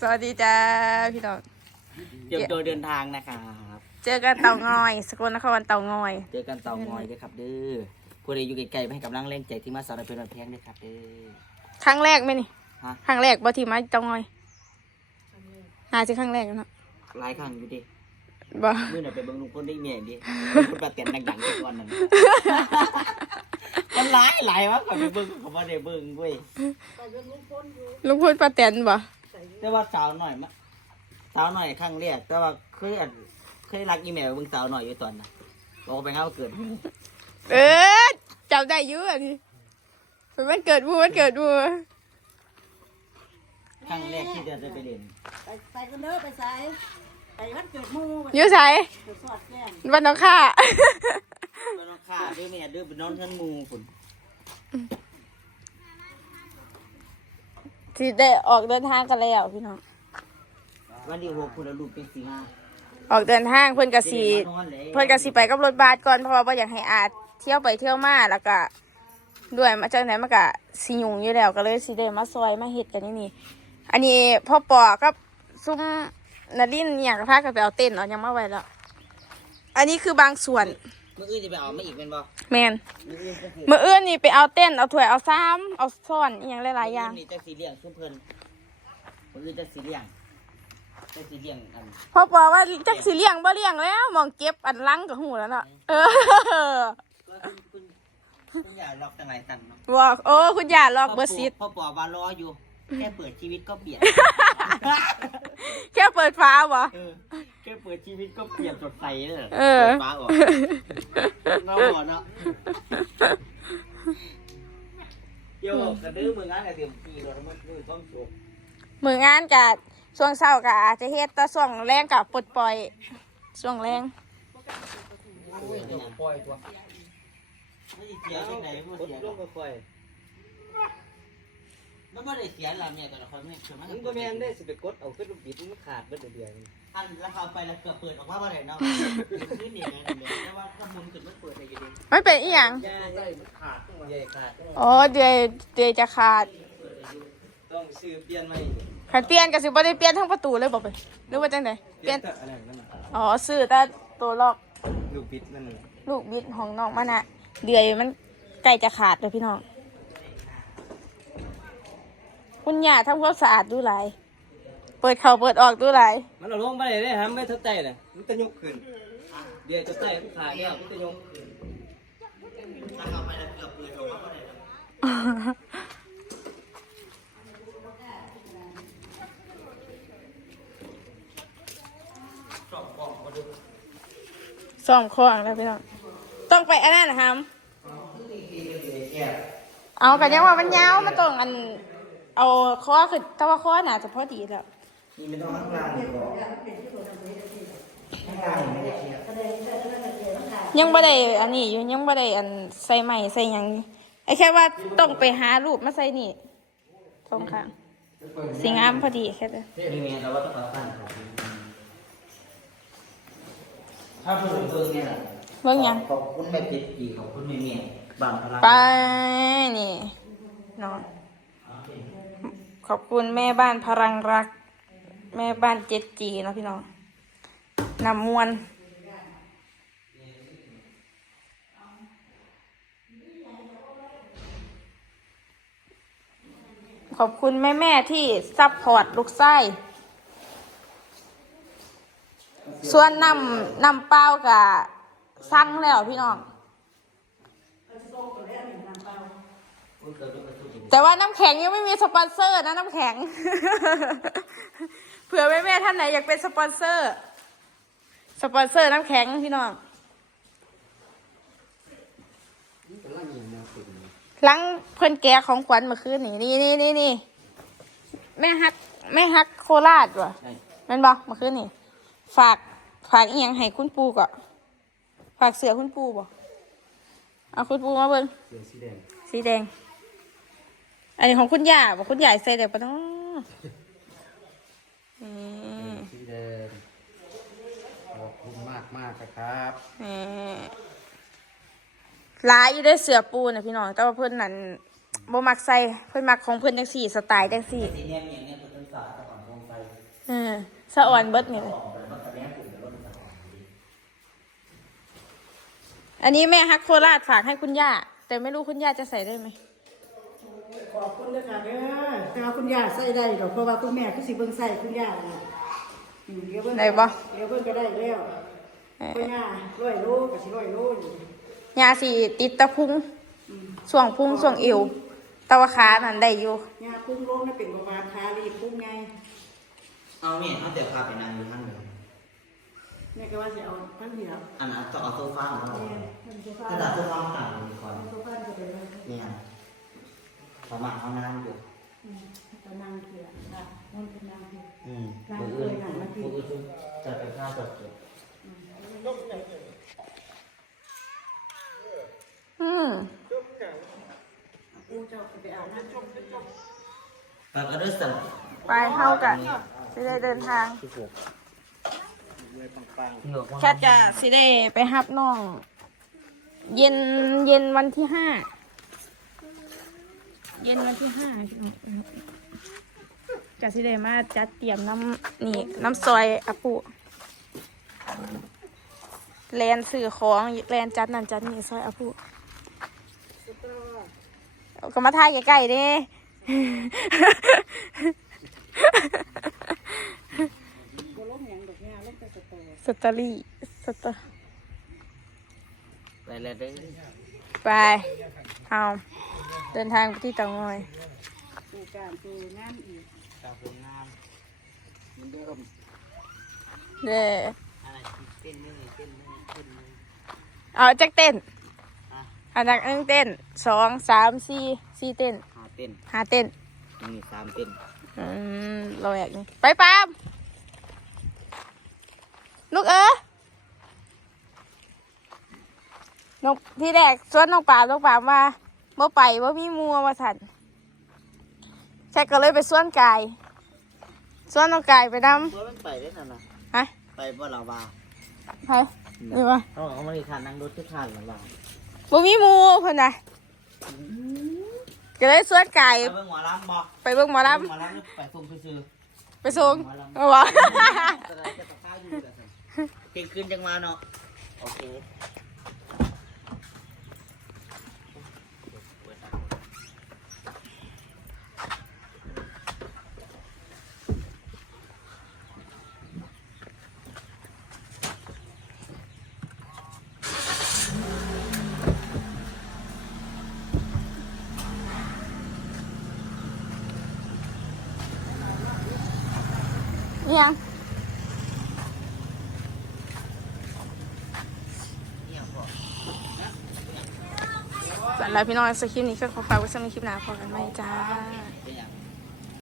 สวัสดีจ้าพี่น้อง เตรียมตัวเดินทางนะครับเจอกันเต่างอยสกลนครเต่างอย เจอกันเตางอยด้วยครับเด้อผู้ใดอยู่ไกลๆไปให้กำลังแรงใจที่มาสารเพลินวันแพงด้วยครับเด้อครั้งแรกไหมนี่ฮะครั้งแรกบ่ที่มาเต่างอยน่าจะครั้งแรกเนาะหลายครั้งอยู่ดิบ่มื่อไหร่ไปเบิ่งลุงพลได้เมียดิลุงพลประเตียนดังๆทุกวันนั้นมันหลายหลายวะก่อนไปเบิ่งเขาบ่ได้เบิ่งเว้ยลุงพูดป้าแตนบ่ แต่ว่าสาวหน่อยมะสาวหน่อยครั้งแรกแต่ว่าเคยอันเคยรักอีเมลเบิ่งสาวหน่อยอยู่ตอนน่ะบอกไปงานวันเกิดเออจำได้อยู่อันนี้เป็นวันเกิดบูวันเกิดบูครั้งแรกที่จะไปเล่นไปไปกันเด้อไปใส่ไปวันเกิดหมู่ไปอยูใส่เกิดสอดแก้มวันน้องข้า ไปน้องข้าเด้อแม่เด้อไปนอนเทือนหมู่พุ่น ที่ได้ออกเดินทางกันแล้วพี่น้อง วันที่หกคุณเอาลูกเป็นสีมาออกเดินทางเพื่อนกะสีนอนเลยเพื่อนกะสีไปกับรถบัสก่อนเพราะว่าบ่อยากให้อาจเที่ยวไปเที่ยวมาแล้วก็ ด้วยมาจากไหนมากะสียุงอยู่แล้วก็เลยสีเดมาซอยมาเห็ดกันนี่นี่ อันนี้พ่อปอกับซุ้มนารินอยากพากันไปเอาเต้นเอายังมาไว้แล้ว อันนี้คือบางส่วน มื่ออื่นจะไปเอามาอีกเป็นบ่แมนมื่ออื่นก็คือเมื่ออื่นนี่ไปเอาเต้นเอาถ้วยเอาซ้ำเอาซ่อนอหย่างหลายๆอย่าง นี่จะสีเหลี่ยงซุ่มเพิ่นมื่ออื่นจะสีเหลี่ยงจะสีเหลี่ยงอันพ่อปอว่าจักสิเลี้ยงบ่เลี้ยงแล้วมองเก็บอันลังกับหูแล้วเนาะเออก็คุณคุณคุณอย่าล็อกตั้งหลายตันเนาะบอกโอ้คุณย่าลอกเบอร์ซิดพ่อปอบารออยู่ แค่เปิดชีวิตก็เปลี่ยน แค่เปิดฟ้าบ่เออแค่เปิดชีวิตก็เปลี่ยนสดใสเลยเออ ปิดฟ้าออกเงาหัวเนาะเดี๋ยวกระดื้อมืองานกระเตรียมปีเราทั้งหมดมือต้องโชกมืองานกับช่วงเช้ากับอาจจะเฮ็ดแต่ช่วงแรงกับปลดปล่อยช่วงแรงโอ้ยเดี๋ยวปล่อยตัวไม่ได้เสียที่ไหนไม่เสียลงก็ปล่อย มันไม่ได้เสียละเมียแต่ละคนไม่คือมันมึงก็แม่นได้สิไปกดเอาขึ้นลูกบิดมันขาดเบิดเดียวนี่อันแล้วเขาไปแล้วเกือบเปิดออกมาว่าไรเนาะขึ้นนี่ไงเนี่ยแต่ว่าข้อมูลขึ้นไม่เปิดอะไรอยู่ดีมันเป็นอีหยังย่าได้มันขาดใหญ่ขาดอ๋อเดี๋ยวเดี๋ยวจะขาด ต้องซื้อเปลี่ยนใหม่คันเปลี่ยนก็สิบ่ได้เปลี่ยนทั้งประตูเลยบ่ไปหรือว่าจังไดเปลี่ยนแต่อะไรนั่นน่ะอ๋อซื้อแต่ตัวล็อกลูกบิดนั่นน่ะลูกบิดของน้องมันอะเดือยมันใกล้จะขาดเลยพี่น้อง คุณย่าทำความสะอาดดูหลาย เปิดเข้าเปิดออกดูหลาย มันเอาลงไปเลยได้ทำไม่เท่าใจเลยมันจะยกขึ้น เดี๋ยวจะใต้มันขาดแล้วมันจะยกขึ้นถ้าเขาไปแล้วเกือบเปิดออกมาว่าไรเนาะสองข้องแล้วพี่น้องต้องไปอันนั้นนะครับเอากันยังว่ามันยาวมันต้องอัน เอาข้อคือถ้าว่าข้อหนาจะพอดีแล้ว นี่ไม่ต้องข้างล่างก่อนข้างล่างไม่ได้เสียยังไม่ได้อันนี้อยู่ยังไม่ได้อันใส่ใหม่ใส่หยังไอ้แค่ว่าต้องไปหารูปมาใส่นี่ตรงข้างสีงามพอดีแค่นั้นนี่ไงแต่ว่าต้องตัดสั้นครับถ้าพูดถึงเพิ่งเนี่ยเบิ่งหยังขอบคุณแม่เพชรจีขอบคุณแม่เมียบางพลังไปนี่นอน ขอบคุณแม่บ้านพลังรัก แม่บ้านเจ็ดจีเนาะพี่น้องนำมวลขอบคุณแม่แม่ที่ซัพพอร์ตลูกไส้ส่วนนำนำเป้ากับสั่งแล้วพี่น้อง แต่ว่าน้ำแข็งยังไม่มีสปอนเซอร์นะน้ำแข็ง เผื่อแม่แม่ๆท่านไหนอยากเป็นสปอนเซอร์ สปอนเซอร์น้ำแข็งพี่น้องหลังเพื่อนแกของขวัญมื่อคืนนี่นี่นี่นี่นี่แม่ฮักแม่ฮักโคราชวะแม่นบอกมื่อคืนนี่ ฝากฝากอียงให้คุณปูก่อนฝากเสือคุณปูบ่เอาคุณปูมาเบิ่งสีแดงสีแดง อันนี้ของคุณย่าบอกคุณย่าใส่เดี๋ยวปะเนาะอืมสีแดงขอบคุณมากมากครับนี่หลายอยู่ได้เสือปูนะพี่น้อง แต่ว่าเพื่อนนั้นบ่มักใส่เพื่อนมักของเพื่อนจังสี่ สไตล์จังสี่สีเนี่ยเมียเนี่ยเป็นต้นสาตะก่อนโคมไฟเออสะอ่อนเบิดนี่เลยอันนี้แม่ฮักโคราชฝากให้คุณย่า แต่ไม่รู้คุณย่าจะใส่ได้ไหมข อบคุณเลยค่ะเด้อแต่ว่าคุณย่าใส่ได้ดอกเพราะว่าคุณแม่คือสิเบิ่งใส่คุณย่าน่ะอืมเดี๋ยวเบิ่งได้บ่ เดี๋ยวเบิ่งก็ได้แล้วเออคุณย่าร้อยโลก็สิร้อยโลอยู่ย่าสีติดตะพุงส่วงพุงส่วงเอวแตะวาขานั่นได้อยู่ ย่าปุ้งโลนั่นเป็นประมาณคารีปุ้งไงเอาเนี่ยเอาแต่พาไปนั่งอยู่ท่านเดียวแม่ก็ว่าสิเอาพันเดียวอันนั้นต้องเอาโซฟาของเราเนี่ยมันโซฟาถ้าดับโซฟาต่างกันก่อนโซฟาก็เป็นอะไร เนี่ย ประมาณเอาน้ำอยู่อืมก็นั่งเถื่อค่ะมันเป็นนั่งเถื่ออืมนั่งมือเคอื่ยนนั่งมากินมืออื่นจะเป็นค่าจดเก็บอืมกูเจ้าไปเอาบน้ำแต่ก็ด้วยสั่งไปเข้ากันสิได้เดินทางที่หกที่หกแคทจะสิได้ไปฮับน้อง เย็นเย็นวันที่ห้า เย็นวันที่ห้าพี่น้องจะสิได้มาจัดเตรียมน้ำนี่น้ำซอยอาปุแลนสื่อของแลนจัดนั่นจัดนี่ซอยอาปุเอาก็มาทายใกล้ๆเด้กูล้มหยังดอกเนี่ยล้มแต่สตอสตอรี่สตอไปเลยได้ไปเอา เดินทางไปที่เตางอยกูการกูงานอีกตามผลงานเหมือนเดิมเด้ออะไรเต้นนี่เต้นนี่เต้นนี่เอาจักเต้นอะอันนักหนึ่งเต้นสองสามสี่สี่เต้นหาเต้นห้าเต้นนี่สามเต้นอืมเราอยากนี่ไปปามลูกเอ๋นกที่แรกสวนนกป่าวนกป่ามว่า เมื่อไปว่ามีมัวมาสันแค่ก็เลยไปสวนไก่สวนนกไก่ไปนเพราะมันไปได้นั่นนะำฮะไปบ่ลาวาไปนี่วะเขาบอกเขาไม่ได้ทานนั่งรถที่ทานลาวาบ่มีหมูคนน่ะก็เลยสวนไก่ไปเบิ่งหมอลำบอกไปเบิ่งหมอลหมอลำไปส่งซื้อำไปส่งเอาวะๆอะไรจะกับข้าวอยู่แต่เก่งขึ้นจังมาเนาะโอเค ยงเนี่ยพอสำหรับพี่น้องสคริปต์นี้ก็ขอฝากไว้สำหรับคลิปหน้าพอกันไหมจ้า